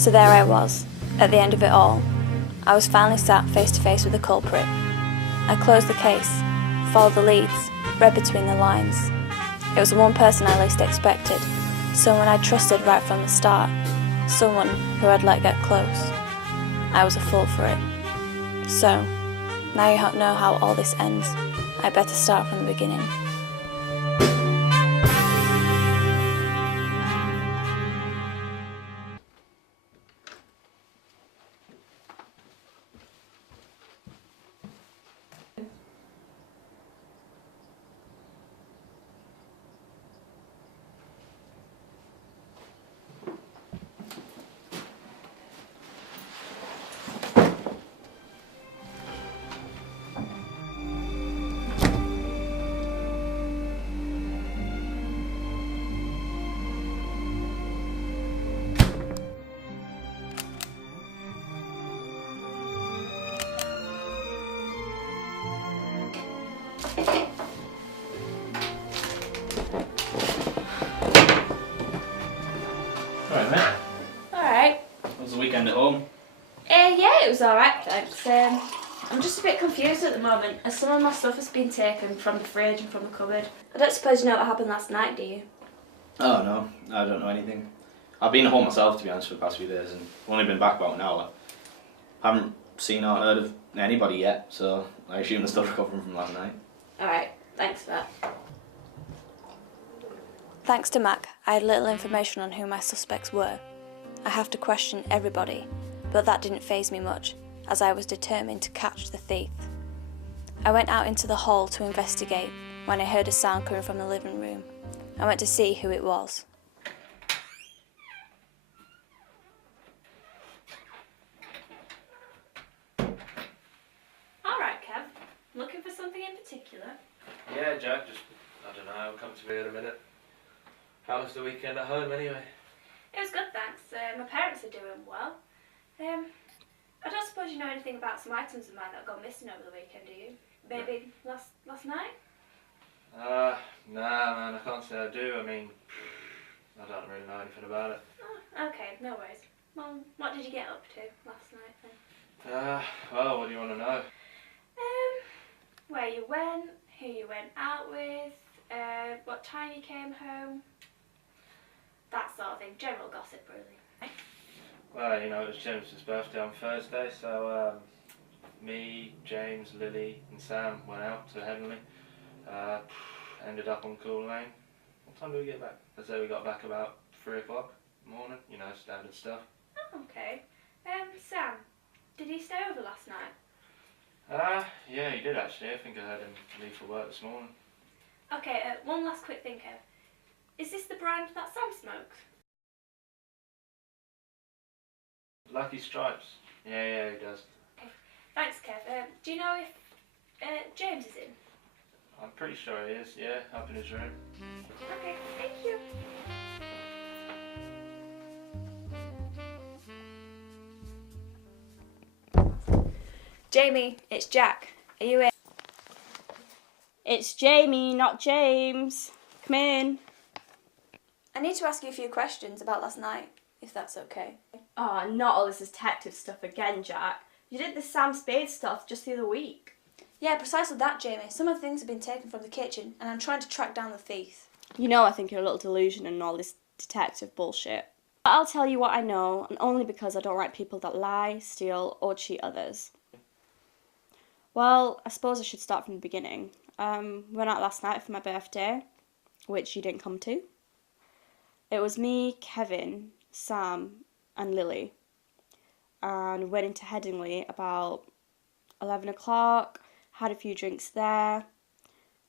So there I was, at the end of it all. I was finally sat face to face with the culprit. I closed the case, followed the leads, read between the lines. It was the one person I least expected, someone I trusted right from the start, someone who I'd let get close. I was a fool for it. So, now you know how all this ends. I better start from the beginning. Alright, mate. Alright. How was the weekend at home? Yeah, it was alright, thanks. I'm just a bit confused at the moment, as some of my stuff has been taken from the fridge and from the cupboard. I don't suppose you know what happened last night, do you? Oh no, I don't know anything. I've been at home myself, to be honest, for the past few days, and I've only been back about an hour. I haven't seen or heard of anybody yet, so I assume the stuff recovering from last night. Alright, thanks for that. Thanks to Mac, I had little information on who my suspects were. I have to question everybody, but that didn't faze me much, as I was determined to catch the thief. I went out into the hall to investigate when I heard a sound coming from the living room. I went to see who it was. Alright, Kev. Looking for something in particular? Yeah, Jack, just, I don't know, I'll come to me in a minute. How was the weekend at home anyway? It was good, thanks. My parents are doing well. I don't suppose you know anything about some items of mine that got missing over the weekend, do you? Maybe last night? Nah, man, I can't say I do. I mean, I don't really know anything about it. Oh, okay, no worries. Well, what did you get up to last night then? Well, what do you want to know? Where you went, who you went out with, what time you came home, that sort of thing. General gossip, really. Well, you know, it was James's birthday on Thursday, so me, James, Lily and Sam went out to Heavenly. Ended up on Cool Lane. What time did we get back? I'd say we got back about 3 o'clock morning, you know, standard stuff. Oh, okay. Sam, did he stay over last night? Yeah, he did actually. I think I heard him leave for work this morning. Okay, one last quick thing, Kev. Is this the brand that Sam smokes? Lucky Stripes. Yeah, he does. Okay. Thanks, Kev. Do you know if James is in? I'm pretty sure he is, yeah, up in his room. Okay, thank you. Jamie, it's Jack. Are you in? It's Jamie, not James. Come in. I need to ask you a few questions about last night, if that's okay. Oh, not all this detective stuff again, Jack. You did the Sam Spade stuff just the other week. Yeah, precisely that, Jamie. Some of the things have been taken from the kitchen, and I'm trying to track down the thief. You know I think you're a little delusion and all this detective bullshit. But I'll tell you what I know, and only because I don't like people that lie, steal, or cheat others. Well, I suppose I should start from the beginning. We went out last night for my birthday, which you didn't come to. It was me, Kevin, Sam, and Lily. And we went into Headingley about 11 o'clock, had a few drinks there.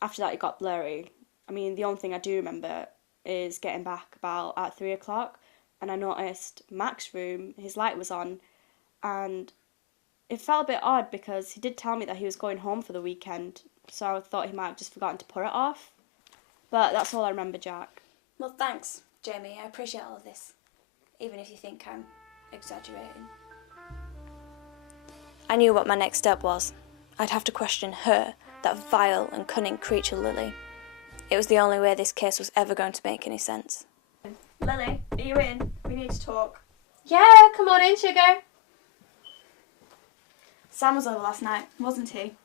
After that it got blurry. I mean, the only thing I do remember is getting back about at 3 o'clock, and I noticed Mac's room, his light was on, and it felt a bit odd because he did tell me that he was going home for the weekend, so I thought he might have just forgotten to put it off. But that's all I remember, Jack. Well, thanks, Jamie. I appreciate all of this, even if you think I'm exaggerating. I knew what my next step was. I'd have to question her, that vile and cunning creature Lily. It was the only way this case was ever going to make any sense. Lily, are you in? We need to talk. Yeah, come on in, sugar. Sam was over last night, wasn't he?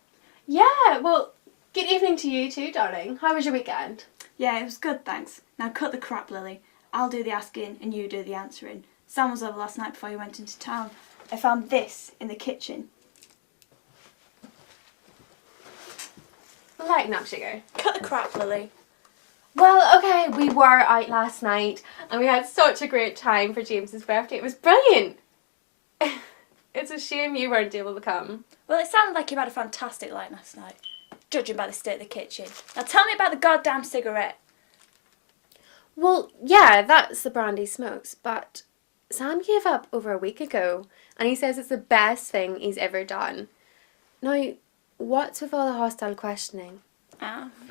Yeah, well, good evening to you too, darling. How was your weekend? Yeah, it was good, thanks. Now cut the crap, Lily. I'll do the asking and you do the answering. Sam was over last night before he went into town. I found this in the kitchen. Lighten up, sugar. Cut the crap, Lily. Well, okay, we were out last night and we had such a great time for James's birthday. It was brilliant. It's a shame you weren't able to come. Well, it sounded like you had a fantastic night last night, judging by the state of the kitchen. Now tell me about the goddamn cigarette. Well, yeah, that's the brand he smokes, but Sam gave up over a week ago and he says it's the best thing he's ever done. Now, what's with all the hostile questioning?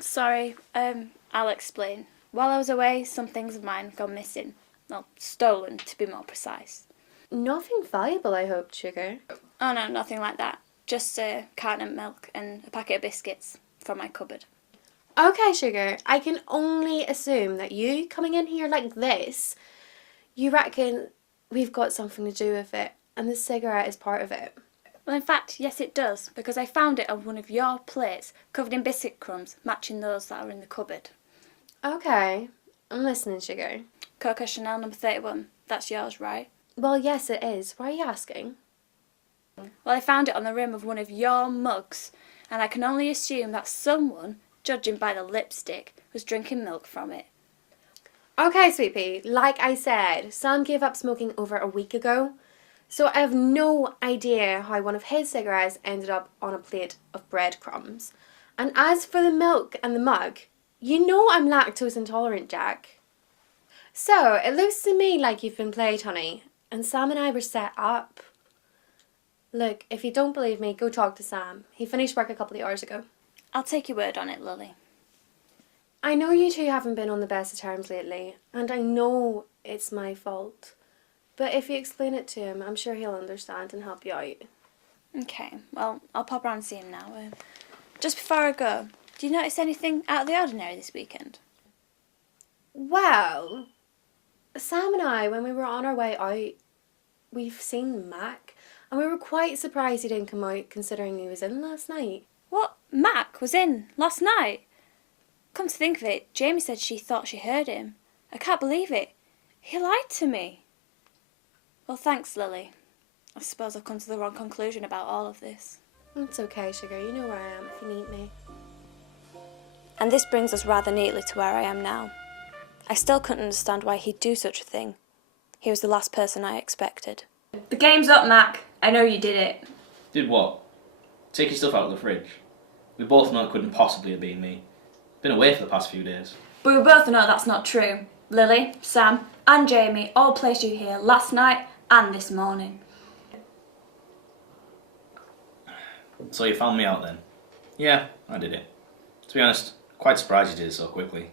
Sorry, I'll explain. While I was away, some things of mine gone missing. Well, stolen, to be more precise. Nothing valuable, I hope, sugar. Oh no, nothing like that. Just a carton of milk and a packet of biscuits from my cupboard. Okay, sugar, I can only assume that you coming in here like this, you reckon we've got something to do with it, and the cigarette is part of it. Well, in fact, yes it does, because I found it on one of your plates, covered in biscuit crumbs, matching those that are in the cupboard. Okay, I'm listening, sugar. Coco Chanel number 31, that's yours, right? Well, yes, it is. Why are you asking? Well, I found it on the rim of one of your mugs, and I can only assume that someone, judging by the lipstick, was drinking milk from it. Okay, sweet pea, like I said, Sam gave up smoking over a week ago, so I have no idea how one of his cigarettes ended up on a plate of breadcrumbs. And as for the milk and the mug, you know I'm lactose intolerant, Jack. So, it looks to me like you've been played, honey, and Sam and I were set up. Look, if you don't believe me, go talk to Sam. He finished work a couple of hours ago. I'll take your word on it, Lily. I know you two haven't been on the best of terms lately, and I know it's my fault. But if you explain it to him, I'm sure he'll understand and help you out. Okay, well, I'll pop round and see him now. Just before I go, do you notice anything out of the ordinary this weekend? Well, Sam and I, when we were on our way out, we've seen Mac, and we were quite surprised he didn't come out considering he was in last night. What? Mac was in last night? Come to think of it, Jamie said she thought she heard him. I can't believe it. He lied to me. Well, thanks, Lily. I suppose I've come to the wrong conclusion about all of this. It's okay, sugar. You know where I am if you need me. And this brings us rather neatly to where I am now. I still couldn't understand why he'd do such a thing. He was the last person I expected. The game's up, Mac. I know you did it. Did what? Take your stuff out of the fridge. We both know it couldn't possibly have been me. Been away for the past few days. But we both know that's not true. Lily, Sam, and Jamie all placed you here last night and this morning. So you found me out then? Yeah, I did it. To be honest, quite surprised you did it so quickly.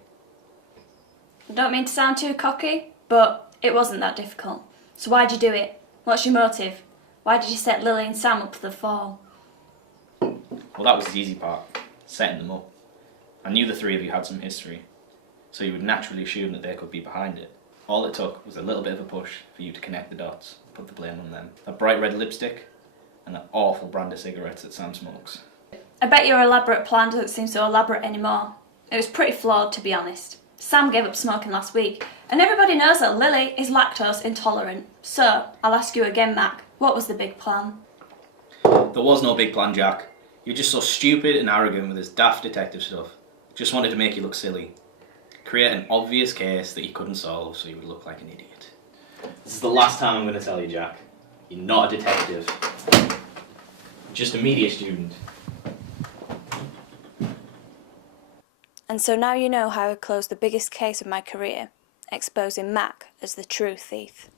I don't mean to sound too cocky, but it wasn't that difficult. So why'd you do it? What's your motive? Why did you set Lily and Sam up for the fall? Well, that was the easy part, setting them up. I knew the three of you had some history, so you would naturally assume that they could be behind it. All it took was a little bit of a push for you to connect the dots, put the blame on them. That bright red lipstick, and that awful brand of cigarettes that Sam smokes. I bet your elaborate plan doesn't seem so elaborate anymore. It was pretty flawed, to be honest. Sam gave up smoking last week, and everybody knows that Lily is lactose intolerant. So, I'll ask you again, Mac, what was the big plan? There was no big plan, Jack. You're just so stupid and arrogant with this daft detective stuff. Just wanted to make you look silly. Create an obvious case that you couldn't solve so you would look like an idiot. This is the last time I'm going to tell you, Jack. You're not a detective. You're just a media student. And so now you know how I closed the biggest case of my career, exposing Mac as the true thief.